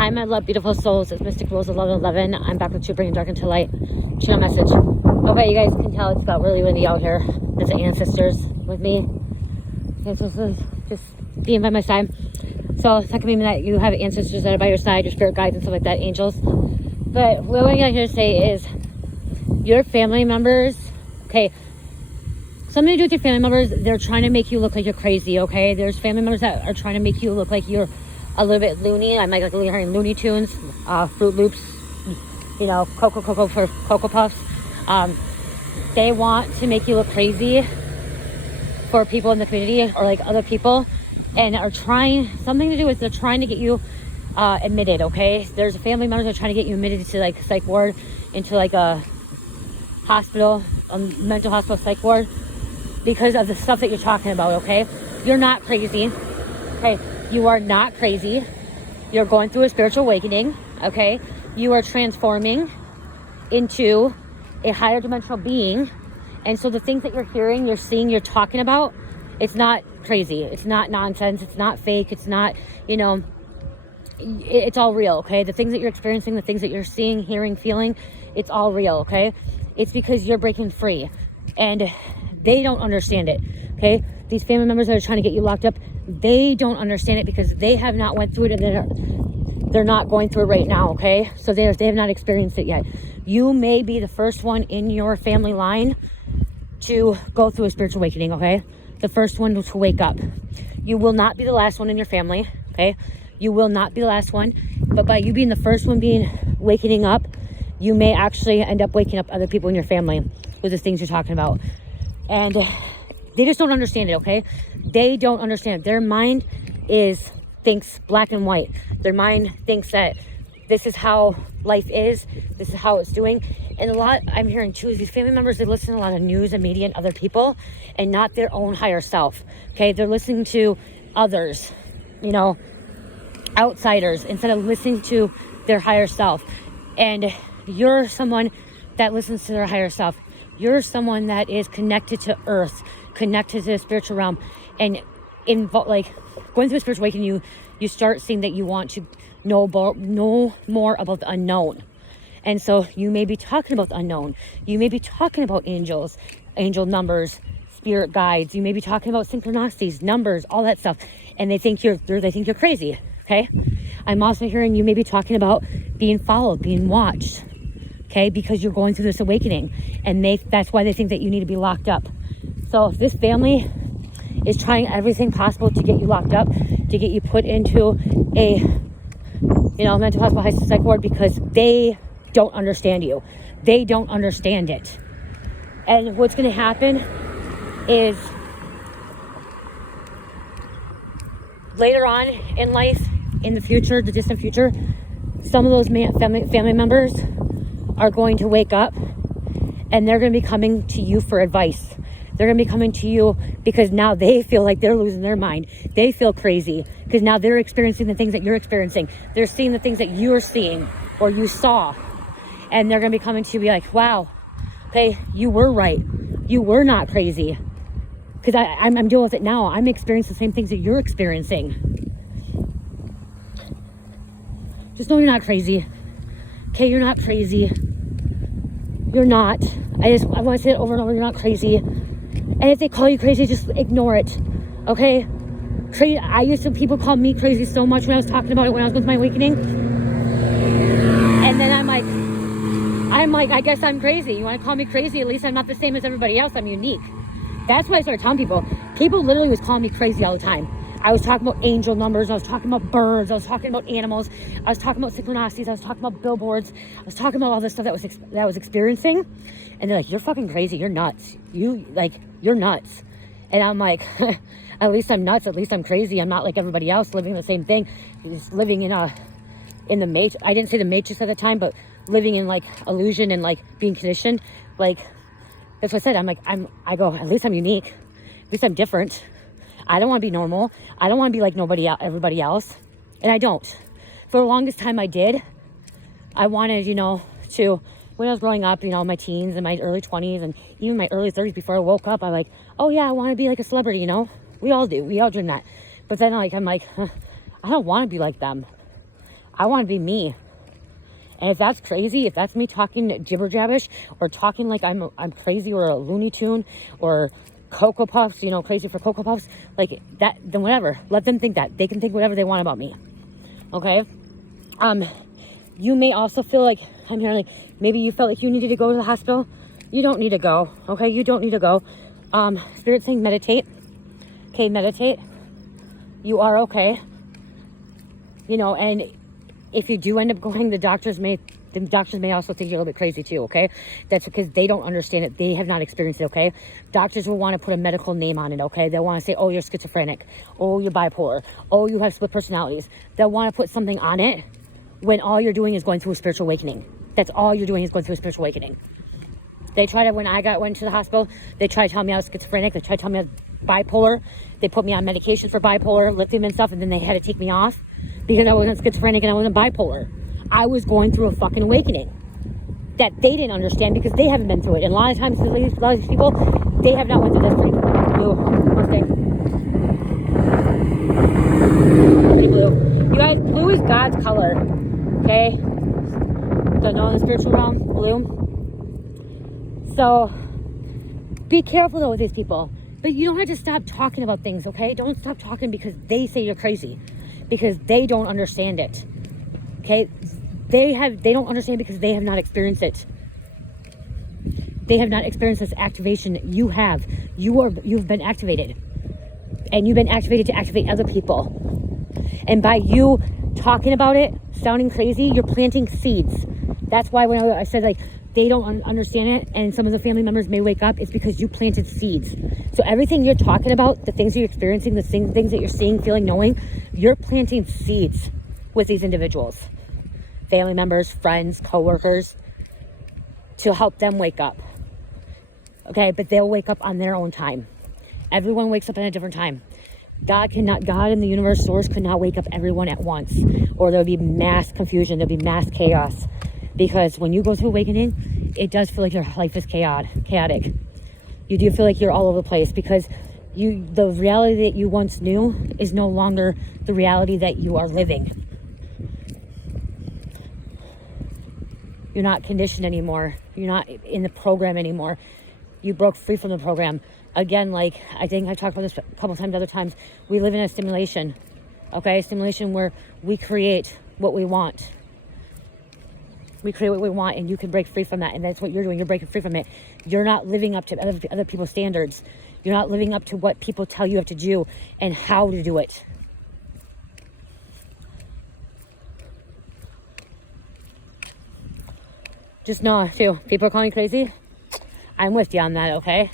Hi, my love, beautiful souls. It's Mystic Rose 1111. I'm back with you, bringing dark into light. Channel message. Okay, you guys can tell it's got really windy out here. There's the ancestors with me. Ancestors just being by my side. So it's not gonna mean that you have ancestors that are by your side, your spirit guides and stuff like that, angels. But what I got here to say is your family members, okay, something to do with your family members, they're trying to make you look like you're crazy, okay? There's family members that are trying to make you look like you're a little bit loony. I'm like hearing Looney Tunes, Fruit Loops, you know, Cocoa for Cocoa Puffs. They want to make you look crazy for people in the community or like other people, and are trying, something to do with, they're trying to get you admitted, okay? There's family members that are trying to get you admitted to like psych ward, into like a hospital, a mental hospital psych ward, because of the stuff that you're talking about, okay? You're not crazy, okay? You are not crazy. You're going through a spiritual awakening, okay? You are transforming into a higher dimensional being. And so the things that you're hearing, you're seeing, you're talking about, it's not crazy. It's not nonsense. It's not fake. It's not, you know, it's all real, okay? The things that you're experiencing, the things that you're seeing, hearing, feeling, it's all real, okay? It's because you're breaking free. And they don't understand it, okay? These family members that are trying to get you locked up, they don't understand it because they have not went through it, and they're not going through it right now, okay? So they have not experienced it yet. You may be the first one in your family line to go through a spiritual awakening, okay? The first one to wake up. You will not be the last one in your family, okay? You will not be the last one, but by you being the first one wakening up, you may actually end up waking up other people in your family with the things you're talking about. And they just don't understand it, okay? They don't understand. Their mind thinks black and white. Their mind thinks that this is how life is. This is how it's doing. And a lot I'm hearing too is these family members, they listen to a lot of news and media and other people and not their own higher self, okay? They're listening to others, you know, outsiders, instead of listening to their higher self. And you're someone that listens to their higher self. You're someone that is connected to earth, connected to the spiritual realm, and like going through a spiritual awakening, you start seeing that you want to know more about the unknown. And so you may be talking about the unknown. You may be talking about angels, angel numbers, spirit guides. You may be talking about synchronicities, numbers, all that stuff. And they think you're crazy, okay? I'm also hearing you may be talking about being followed, being watched, okay? Because you're going through this awakening, and that's why they think that you need to be locked up. So if this family is trying everything possible to get you locked up, to get you put into a, you know, mental hospital, high psych ward, because they don't understand you. They don't understand it. And what's going to happen is later on in life, in the future, the distant future, some of those family members are going to wake up, and they're going to be coming to you for advice. They're going to be coming to you because now they feel like they're losing their mind. They feel crazy because now they're experiencing the things that you're experiencing. They're seeing the things that you're seeing or you saw. And they're going to be coming to you, be like, wow, okay, you were right. You were not crazy. Because I'm dealing with it now. I'm experiencing the same things that you're experiencing. Just know you're not crazy. Okay, you're not crazy. You're not. I want to say it over and over. You're not crazy. And if they call you crazy, just ignore it. Okay? People called me crazy so much when I was talking about it when I was with my awakening. And then I'm like, I guess I'm crazy. You want to call me crazy? At least I'm not the same as everybody else. I'm unique. That's why I started telling people. People literally was calling me crazy all the time. I was talking about angel numbers. I was talking about birds. I was talking about animals. I was talking about synchronicities. I was talking about billboards. I was talking about all this stuff that I was experiencing. And they're like, you're fucking crazy. You're nuts. You're nuts. And I'm like, at least I'm nuts. At least I'm crazy. I'm not like everybody else living the same thing. Just living in the matrix. I didn't say the matrix at the time, but living in like illusion and like being conditioned. Like, that's what I said. I'm like, I go, at least I'm unique. At least I'm different. I don't want to be normal. I don't want to be like everybody else. And I don't. For the longest time I did. I wanted, you know, when I was growing up, you know, my teens and my early 20s and even my early 30s before I woke up, I'm like, oh yeah, I want to be like a celebrity, you know? We all do. We all dream that. But then I'm like, I don't want to be like them. I want to be me. And if that's crazy, if that's me talking jibber jabbish or talking like I'm crazy or a Looney Tune or Cocoa Puffs, you know, crazy for Cocoa Puffs, like that, then whatever. Let them think that. They can think whatever they want about me. Okay? You may also feel like, I'm hearing like, maybe you felt like you needed to go to the hospital. You don't need to go. Okay? You don't need to go. Spirit saying meditate. Okay, meditate. You are okay. You know, and if you do end up going, the doctors may also think you're a little bit crazy too, okay? That's because they don't understand it. They have not experienced it, okay? Doctors will want to put a medical name on it, okay? They'll want to say, oh, you're schizophrenic. Oh, you're bipolar. Oh, you have split personalities. They'll want to put something on it when all you're doing is going through a spiritual awakening. That's all you're doing is going through a spiritual awakening. They tried to, when I went to the hospital, they tried to tell me I was schizophrenic. They tried to tell me I was bipolar. They put me on medication for bipolar, lithium and stuff, and then they had to take me off because I wasn't schizophrenic and I wasn't bipolar. I was going through a fucking awakening that they didn't understand because they haven't been through it. And a lot of times, a lot of these people, they have not went through this. Blue Mustang. Pretty blue. You guys, blue is God's color. Okay? Don't know in the spiritual realm, blue. So, be careful though with these people. But you don't have to stop talking about things, okay? Don't stop talking because they say you're crazy. Because they don't understand it. Okay? They don't understand because they have not experienced it. They have not experienced this activation. You have. You've been activated. And you've been activated to activate other people. And by you talking about it, sounding crazy, you're planting seeds. That's why when I said like, they don't understand it, and some of the family members may wake up, it's because you planted seeds. So everything you're talking about, the things you're experiencing, the things that you're seeing, feeling, knowing, you're planting seeds with these individuals. Family members, friends, co-workers, to help them wake up. Okay, but they'll wake up on their own time. Everyone wakes up at a different time. God and the universe source could not wake up everyone at once, or there'll be mass confusion, there'll be mass chaos. Because when you go through awakening, it does feel like your life is chaotic. You do feel like you're all over the place because the reality that you once knew is no longer the reality that you are living. You're not conditioned anymore. You're not in the program anymore. You broke free from the program. Again, like I think I talked about this a couple times, other times. We live in a simulation, okay? Simulation where we create what we want. We create what we want, and you can break free from that. And that's what you're doing. You're breaking free from it. You're not living up to other people's standards. You're not living up to what people tell you have to do and how to do it. Just know, too, people are calling you crazy. I'm with you on that, okay?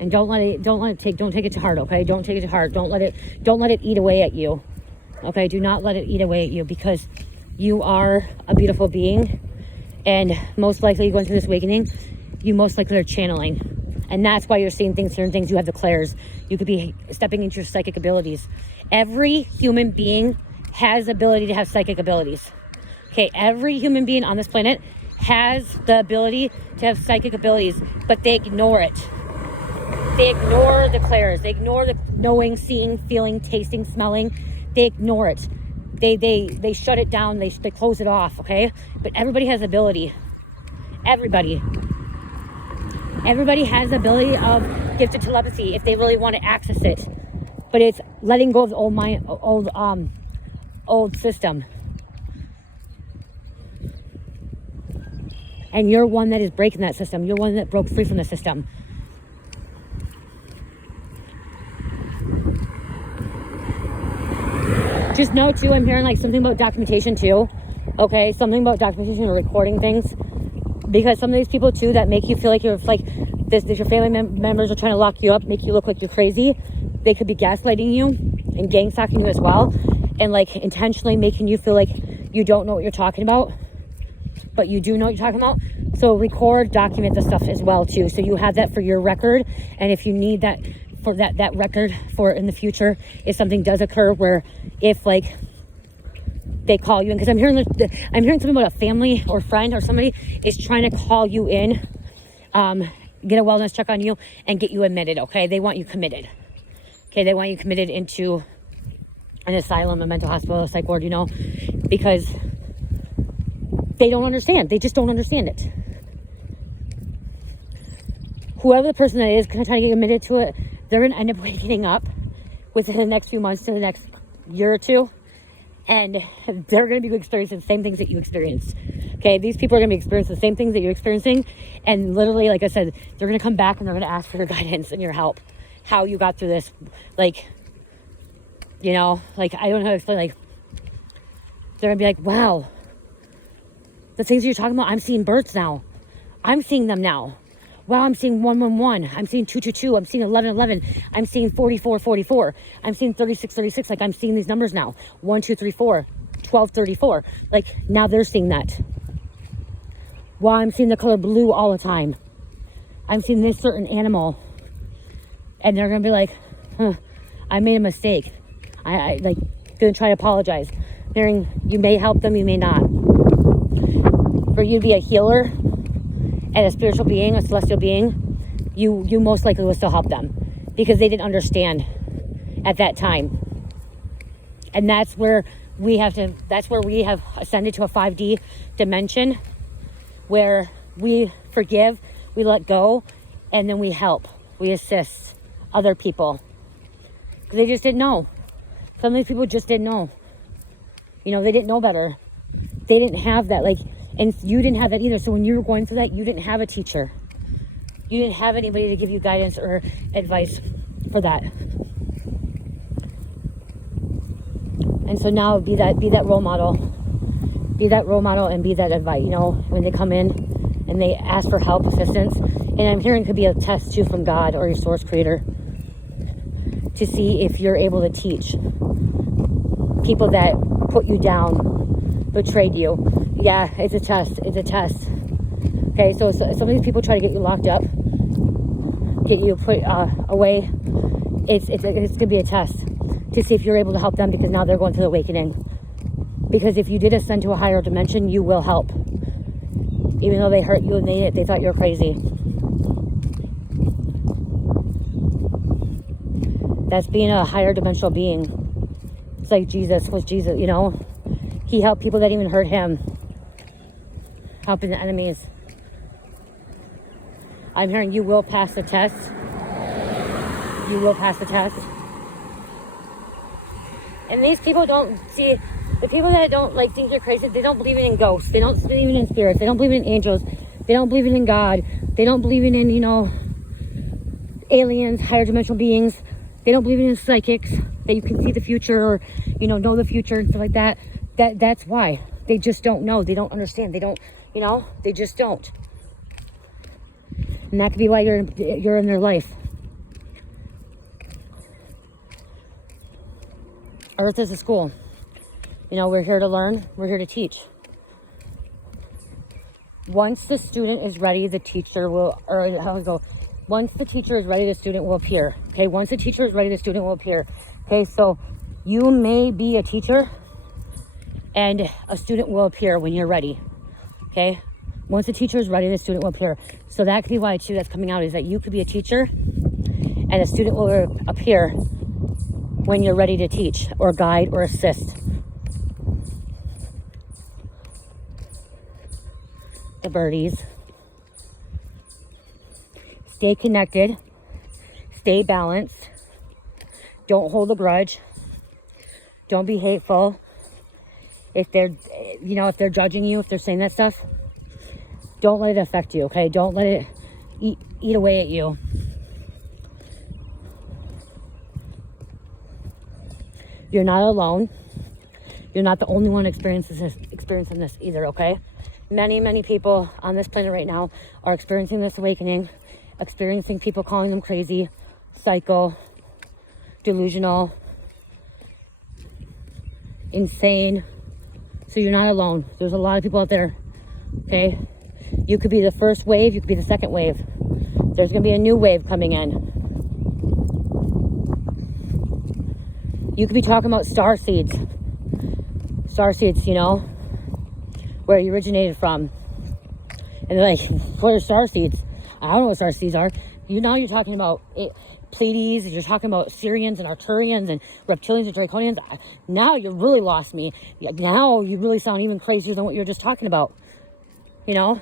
And don't take it to heart, okay? Don't take it to heart. Don't let it eat away at you. Okay? Do not let it eat away at you, because you are a beautiful being, and most likely going through this awakening, you most likely are channeling. And that's why you're seeing things, hearing things. You have the clairs. You could be stepping into your psychic abilities. Every human being has the ability to have psychic abilities. Okay, every human being on this planet has the ability to have psychic abilities, but they ignore it. They ignore the clairs. They ignore the knowing, seeing, feeling, tasting, smelling. They ignore it. They shut it down. They close it off, okay? But everybody has ability. Everybody has the ability of gifted telepathy if they really want to access it. But it's letting go of the old system. And you're one that is breaking that system. You're one that broke free from the system. Just know too, I'm hearing like something about documentation too. Okay, something about documentation or recording things. Because some of these people too that make you feel like you're like this your family members are trying to lock you up, make you look like you're crazy. They could be gaslighting you and gang stalking you as well, and like intentionally making you feel like you don't know what you're talking about, but you do know what you're talking about. So record, document the stuff as well too, so you have that for your record. And if you need that for that record for in the future, if something does occur where if like they call you in, because I'm hearing something about a family or friend or somebody is trying to call you in, get a wellness check on you and get you admitted. Okay, they want you committed. Okay, they want you committed into an asylum, a mental hospital, a psych ward, you know. because they don't understand. They just don't understand it. Whoever the person that is going to try to get committed to it, they're going to end up waking up within the next few months to the next year or two, and they're going to be experiencing the same things that you experienced. Okay, these people are going to be experiencing the same things that you're experiencing, and literally, like I said, they're going to come back and they're going to ask for your guidance and your help, how you got through this. Like, you know, like, I don't know how to explain. Like, they're going to be like, wow, the things you're talking about, I'm seeing birds now. I'm seeing them now. Wow, I'm seeing 111. I'm seeing 222. I'm seeing 1111. I'm seeing 4444. I'm seeing 3636. Like, I'm seeing these numbers now. 1234. 1234. Like, now they're seeing that. Wow, I'm seeing the color blue all the time. I'm seeing this certain animal. And they're going to be like, huh, I made a mistake. I like, going to try to apologize. Hearing, you may help them, you may not. For you to be a healer and a spiritual being, a celestial being, you most likely will still help them, because they didn't understand at that time. And that's where we have ascended to a 5D dimension, where we forgive, we let go, and then we help, we assist other people, because they just didn't know. Some of these people just didn't know. You know, they didn't know better. They didn't have that, like, and you didn't have that either. So when you were going through that, you didn't have a teacher. You didn't have anybody to give you guidance or advice for that. And so now be that role model. Be that role model and be that advice. You know, when they come in and they ask for help, assistance. And I'm hearing it could be a test too from God or your source creator, to see if you're able to teach people that put you down, betrayed you. Yeah, it's a test. It's a test. Okay, so some of these people try to get you locked up, get you put away. It's going to be a test to see if you're able to help them, because now they're going through the awakening. Because if you did ascend to a higher dimension, you will help. Even though they hurt you and they thought you were crazy. That's being a higher dimensional being. It's like Jesus was Jesus, you know. He helped people that even hurt him. Helping the enemies. I'm hearing you will pass the test. You will pass the test. And these people don't see, the people that don't like think you're crazy, they don't believe in ghosts. They don't believe in spirits. They don't believe in angels. They don't believe in God. They don't believe in, you know, aliens, higher dimensional beings. They don't believe in psychics, that you can see the future or, you know the future and stuff like that. That's why. They just don't know. They don't understand. They don't, you know, they just don't. And that could be why you're in their life. Earth is a school. You know, we're here to learn. We're here to teach. Once the student is ready, the teacher will, or how do I go? Once the teacher is ready, the student will appear. Okay, once the teacher is ready, the student will appear. Okay, so you may be a teacher and a student will appear when you're ready. Okay, once the teacher is ready, the student will appear. So that could be why too that's coming out, is that you could be a teacher and a student will appear when you're ready to teach or guide or assist. The birdies. Stay connected. Stay balanced. Don't hold a grudge. Don't be hateful. If they're, you know, if they're judging you, if they're saying that stuff, don't let it affect you, okay? Don't let it eat away at you. You're not alone. You're not the only one experiencing this either, okay? Many, many people on this planet right now are experiencing this awakening, experiencing people calling them crazy, psycho, delusional, insane. So you're not alone. There's a lot of people out there, okay? You could be the first wave, you could be the second wave. There's gonna be a new wave coming in. You could be talking about star seeds. Star seeds, you know, where you originated from. And they're like, what are star seeds? I don't know what star seeds are. Now you're talking about Pleiades, you're talking about Syrians and Arcturians and reptilians and draconians. Now you really lost me. Now you really sound even crazier than what you were just talking about, you know?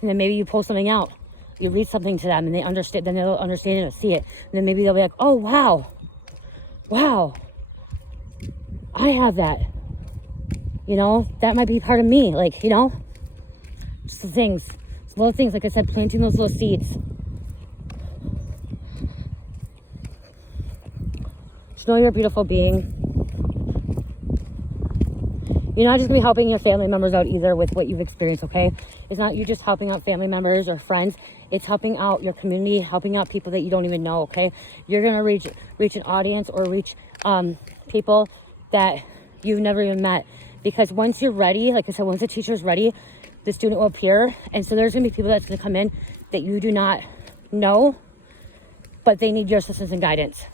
And then maybe you post something out, you read something to them and they understand, then they'll understand it and see it. And then maybe they'll be like, oh, wow, I have that. You know, that might be part of me. Like, you know, just the things, little things, like I said, planting those little seeds. Just know you're a beautiful being. You're not just gonna be helping your family members out either with what you've experienced, okay? It's not you just helping out family members or friends. It's helping out your community, helping out people that you don't even know, okay? You're gonna reach an audience or reach people that you've never even met. Because once you're ready, like I said, once the teacher's ready, the student will appear. And so there's gonna be people that's gonna come in that you do not know, but they need your assistance and guidance.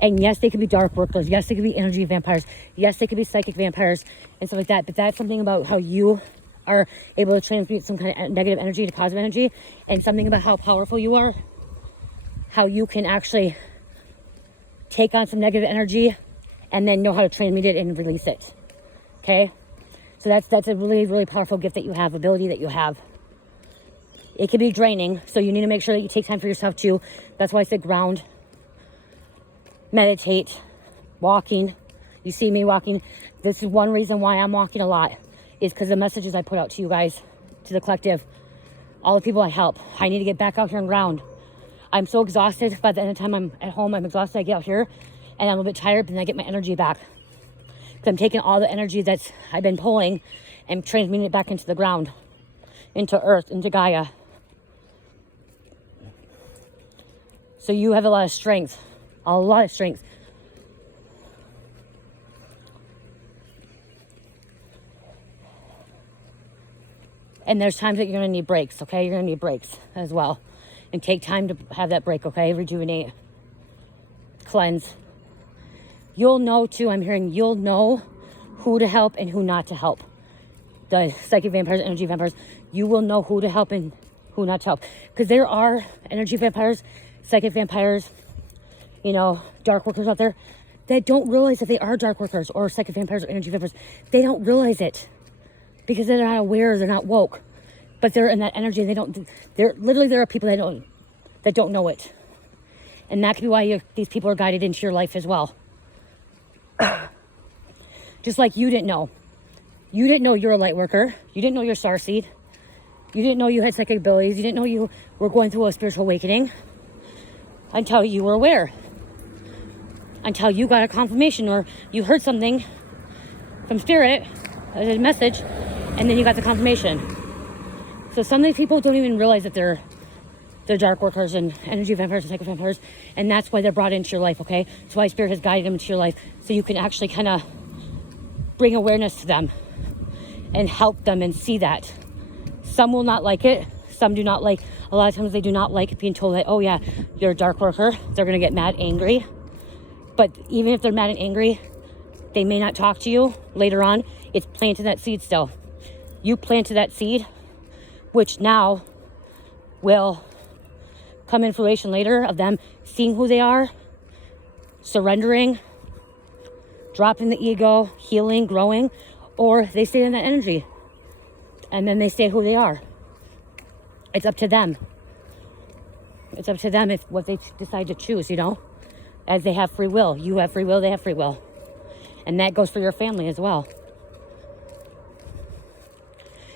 And yes, they could be dark workers. Yes, they could be energy vampires. Yes, they could be psychic vampires and stuff like that. But that's something about how you are able to transmute some kind of negative energy to positive energy, and something about how powerful you are, how you can actually take on some negative energy and then know how to transmute it and release it. Okay? So that's a really, really powerful gift that you have, ability that you have. It can be draining, so you need to make sure that you take time for yourself too. That's why I said ground, meditate, walking. You see me walking. This is one reason why I'm walking a lot, is because the messages I put out to you guys, to the collective, all the people I help. I need to get back out here and ground. I'm so exhausted. By the end of the time I'm at home, I'm exhausted. I get out here and I'm a bit tired, but then I get my energy back. Because I'm taking all the energy that's I've been pulling and transmuting it back into the ground, into earth, into Gaia. So you have a lot of strength. A lot of strength. And there's times that you're going to need breaks, okay? You're going to need breaks as well. And take time to have that break, okay? Rejuvenate. Cleanse. You'll know too, I'm hearing, you'll know who to help and who not to help. The psychic vampires, energy vampires, you will know who to help and who not to help. Because there are energy vampires, psychic vampires, you know, dark workers out there that don't realize that they are dark workers or psychic vampires or energy vampires. They don't realize it because they're not aware, they're not woke, but they're in that energy. There are people that don't know it. And that could be why these people are guided into your life as well. Just like you didn't know. You didn't know you're a light worker. You didn't know you're starseed. You didn't know you had psychic abilities. You didn't know you were going through a spiritual awakening until you were aware. Until you got a confirmation or you heard something from spirit, a message, and then you got the confirmation. So some of these people don't even realize that they're dark workers and energy vampires and psychic vampires, and that's why they're brought into your life, okay? That's why spirit has guided them into your life, so you can actually kind of bring awareness to them and help them and see that. Some will not like it. Some do not like. A lot of times they do not like being told that, oh yeah, you're a dark worker. They're going to get mad, angry. But even if they're mad and angry, they may not talk to you later on. It's planting that seed still. You planted that seed, which now will come in fruition later of them seeing who they are, surrendering, dropping the ego, healing, growing, or they stay in that energy and then they stay who they are. It's up to them. It's up to them if what they decide to choose, you know, as they have free will. You have free will, they have free will. And that goes for your family as well.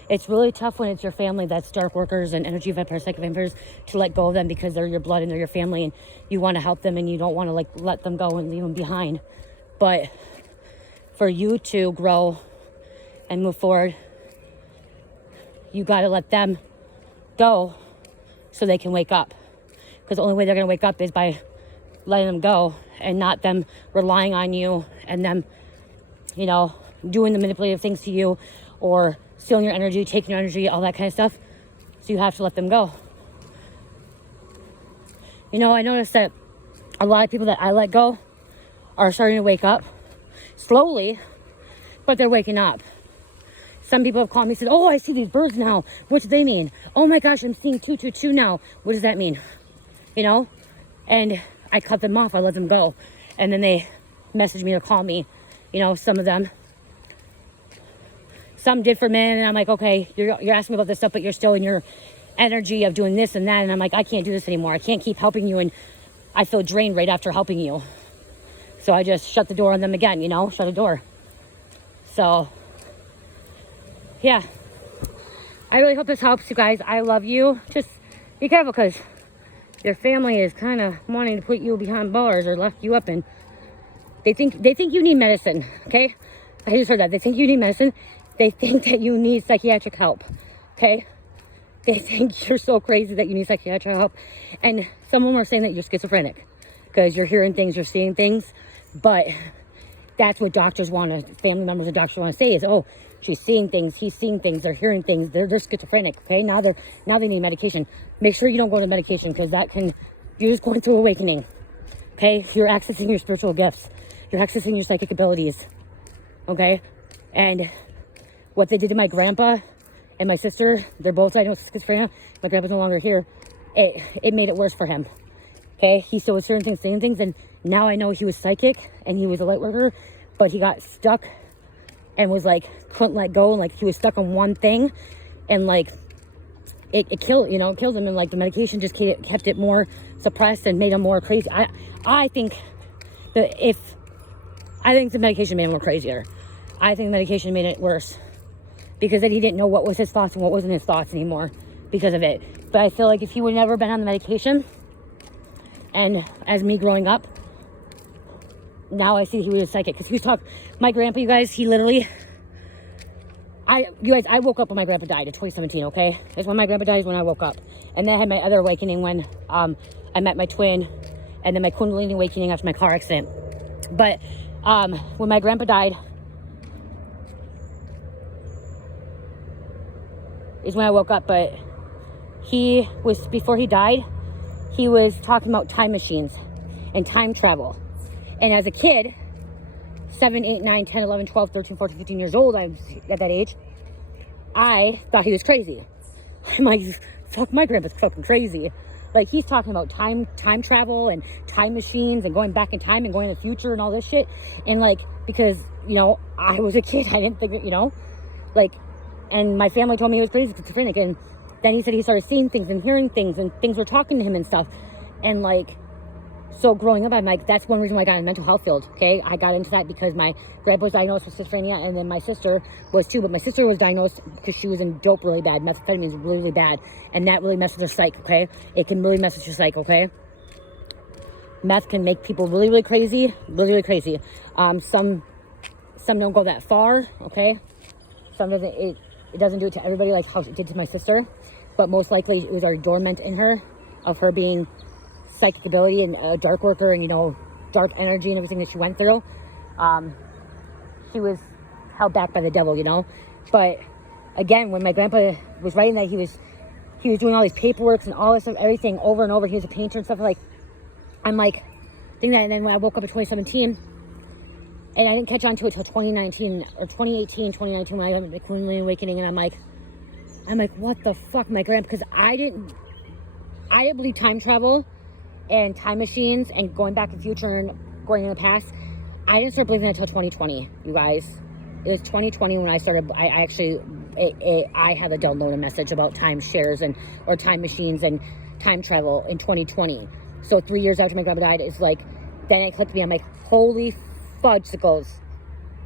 It's really tough when it's your family that's dark workers and energy vampires, psychic vampires, to let go of them because they're your blood and they're your family and you want to help them and you don't want to like let them go and leave them behind. But for you to grow and move forward, you got to let them go so they can wake up. Because the only way they're going to wake up is by letting them go and not them relying on you and them, you know, doing the manipulative things to you or stealing your energy, taking your energy, all that kind of stuff. So you have to let them go. You know, I noticed that a lot of people that I let go are starting to wake up slowly, but they're waking up. Some people have called me and said, oh, I see these birds now. What do they mean? Oh my gosh, I'm seeing 222 now. What does that mean? you know? And I cut them off, I let them go. And then they messaged me or call me, you know, some of them. Some did for men, and I'm like, okay, you're asking me about this stuff, but you're still in your energy of doing this and that. And I'm like, I can't do this anymore. I can't keep helping you, and I feel drained right after helping you. So I just shut the door on them again, you know, shut the door. So, yeah. I really hope this helps you guys. I love you. Just be careful, because your family is kind of wanting to put you behind bars or lock you up, and they think you need medicine, okay? I just heard that. They think you need medicine. They think that you need psychiatric help, okay? They think you're so crazy that you need psychiatric help. And some of them are saying that you're schizophrenic because you're hearing things, you're seeing things. But that's what doctors want to, family members and doctors want to say is, oh, she's seeing things, he's seeing things, they're hearing things, they're schizophrenic, okay? Now they need medication. Make sure you don't go to medication, because you're just going through awakening, okay? You're accessing your spiritual gifts. You're accessing your psychic abilities, okay? And what they did to my grandpa and my sister, they're both diagnosed with schizophrenia. My grandpa's no longer here. It made it worse for him, okay? He still was hearing things, saying things, and now I know he was psychic and he was a light worker, but he got stuck and was like, couldn't let go, and like he was stuck on one thing, and like it killed, you know, killed him, and like the medication just kept it more suppressed and made him more crazy. I think the medication made him more crazier. I think the medication made it worse, because then he didn't know what was his thoughts and what wasn't his thoughts anymore because of it. But I feel like if he would never been on the medication, and as me growing up, now I see he was psychic, because he was talking, my grandpa, you guys, he literally, I woke up when my grandpa died in 2017, okay? That's when my grandpa died, is when I woke up. And then I had my other awakening when I met my twin, and then my Kundalini awakening after my car accident. But when my grandpa died, is when I woke up. But before he died, he was talking about time machines and time travel. And as a kid, 7, 8, 9, 10, 11, 12, 13, 14, 15 years old, I was at that age, I thought he was crazy. I'm like, fuck, my grandpa's fucking crazy. Like, he's talking about time travel and time machines and going back in time and going to the future and all this shit. And like, because, you know, I was a kid, I didn't think, you know, like, and my family told me he was crazy, schizophrenic. And then he said he started seeing things and hearing things, and things were talking to him and stuff. And like, so growing up, I'm like, that's one reason why I got in the mental health field, okay? I got into that because my grandpa was diagnosed with schizophrenia, and then my sister was too. But my sister was diagnosed because she was in dope really bad. Methamphetamine is really, really bad. And that really messes with her psyche, okay? It can really mess with your psyche, okay? Meth can make people really, really crazy. Really, really crazy. Some don't go that far, okay? Some doesn't, it doesn't do it to everybody like how it did to my sister. But most likely it was already dormant in her, of her being psychic ability and a dark worker, and, you know, dark energy and everything that she went through. She was held back by the devil, you know. But again, when my grandpa was writing that, he was doing all these paperwork and all this stuff, everything over and over. He was a painter and stuff. Like, I'm like thinking that. And then when I woke up in 2017, and I didn't catch on to it till 2019 or 2018, 2019, when I had the Kundalini awakening. And I'm like, what the fuck, my grandpa? Because I didn't believe time travel and time machines and going back in the future and going in the past. I didn't start believing it until 2020, you guys. It was 2020 when I started. I had a downloaded message about time shares or time machines and time travel in 2020. So 3 years after my grandpa died, it's like, then it clicked me. I'm like, holy fudgesicles.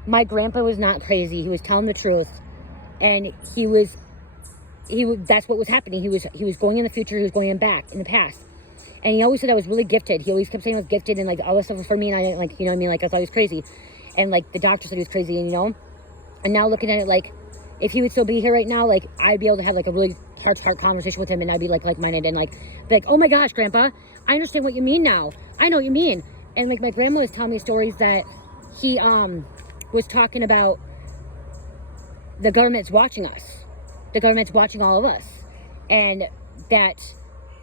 My grandpa was not crazy. He was telling the truth. And that's what was happening. He was going in the future. He was going in the past. And he always said I was really gifted. He always kept saying I was gifted, and like all this stuff was for me, and I didn't, like, you know what I mean? Like, I thought he was crazy. And like the doctor said he was crazy, and, you know, and now looking at it, like, if he would still be here right now, like, I'd be able to have like a really heart-to-heart conversation with him, and I'd be like-minded, and like, be like, oh my gosh, Grandpa, I understand what you mean now. I know what you mean. And like, my grandma was telling me stories that he was talking about the government's watching us. The government's watching all of us, and that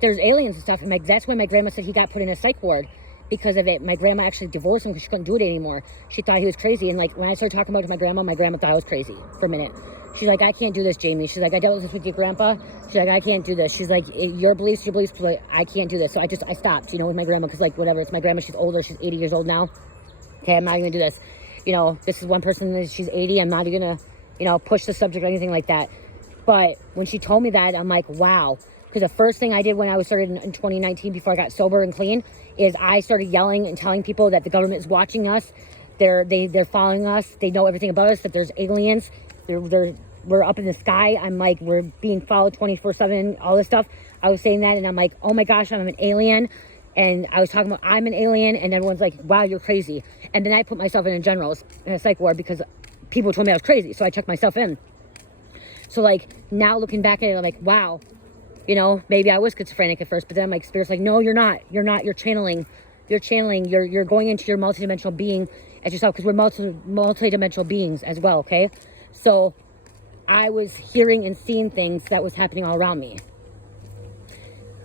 there's aliens and stuff. And like, that's when my grandma said he got put in a psych ward because of it. My grandma actually divorced him because she couldn't do it anymore. She thought he was crazy. And like, when I started talking about it to my grandma thought I was crazy for a minute. She's like, I can't do this, Jamie. She's like, I dealt with this with your grandpa. She's like, I can't do this. She's like, your beliefs. She's like, I can't do this. So I stopped, you know, with my grandma, because like, whatever, it's my grandma. She's older. She's 80 years old now. Okay, I'm not gonna do this. You know, this is one person that she's 80. I'm not gonna, you know, push the subject or anything like that. But when she told me that, I'm like, wow. Because the first thing I did when I was started in 2019, before I got sober and clean, is I started yelling and telling people that the government is watching us. They're following us. They know everything about us, that there's aliens. We're up in the sky. I'm like, we're being followed 24/7, all this stuff. I was saying that, and I'm like, oh my gosh, I'm an alien. And I was talking about, I'm an alien, and everyone's like, wow, you're crazy. And then I put myself in a psych ward, because people told me I was crazy. So I checked myself in. So like, now looking back at it, I'm like, wow, you know, maybe I was schizophrenic at first, but then my spirit's like, no, you're not. You're channeling. You're going into your multidimensional being as yourself, because we're multidimensional beings as well, okay? So I was hearing and seeing things that was happening all around me.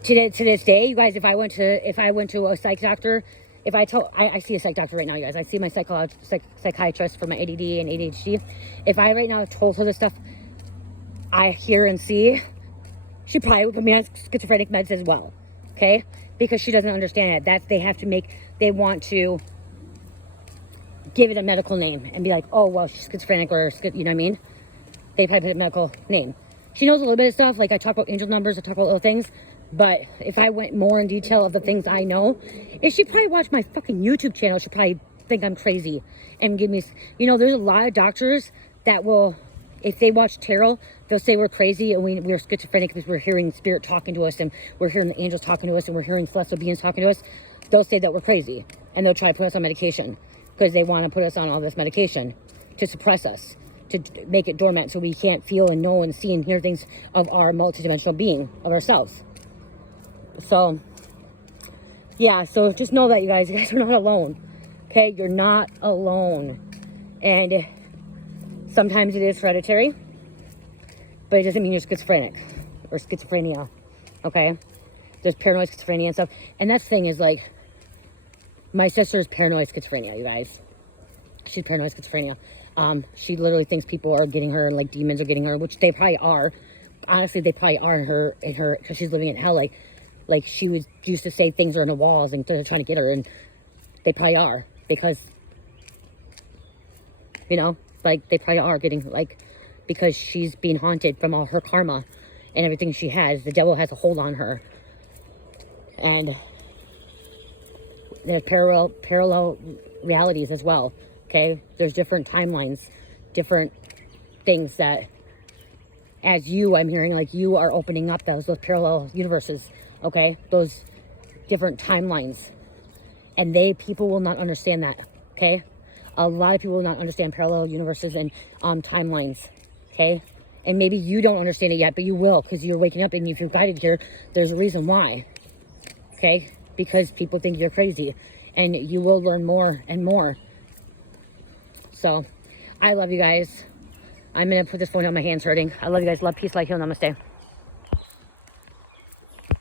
To this day, you guys, if I went to a psych doctor, I see a psych doctor right now, you guys. I see my psychiatrist for my ADD and ADHD. If I right now told her this stuff I hear and see, she probably would put me on schizophrenic meds as well, okay? Because she doesn't understand it. They want to give it a medical name and be like, oh, well, she's schizophrenic, or, you know what I mean? They probably put a medical name. She knows a little bit of stuff, like I talk about angel numbers, I talk about little things, but if I went more in detail of the things I know, if she probably watched my fucking YouTube channel, she'd probably think I'm crazy and give me, you know, there's a lot of doctors that will, if they watch tarot, they'll say we're crazy and we're schizophrenic because we're hearing spirit talking to us, and we're hearing the angels talking to us, and we're hearing celestial beings talking to us. They'll say that we're crazy, and they'll try to put us on medication, because they want to put us on all this medication to suppress us, to make it dormant, so we can't feel and know and see and hear things of our multidimensional being, of ourselves. So, yeah, so just know that, you guys are not alone, okay? You're not alone. And sometimes it is hereditary, but it doesn't mean you're schizophrenic or schizophrenia, okay? There's paranoid schizophrenia and stuff. And that's the thing is, like, my sister is paranoid schizophrenia, you guys. She's paranoid schizophrenia. She literally thinks people are getting her, and like demons are getting her, which they probably are. Honestly, they probably are in her, because she's living in hell. Like she used to say things are in the walls and they're trying to get her, and they probably are, because, you know, like they probably are getting, like, because she's being haunted from all her karma and everything she has. The devil has a hold on her. And there's parallel realities as well, okay? There's different timelines, different things that, as I'm hearing, like, you are opening up those parallel universes, okay? Those different timelines. And people will not understand that, okay? A lot of people will not understand parallel universes and timelines, okay? And maybe you don't understand it yet, but you will, because you're waking up, and if you're guided here, there's a reason why, okay? Because people think you're crazy, and you will learn more and more. So I love you guys. I'm gonna put this phone down, my hand's hurting. I love you guys. Love, peace, light, heal, namaste.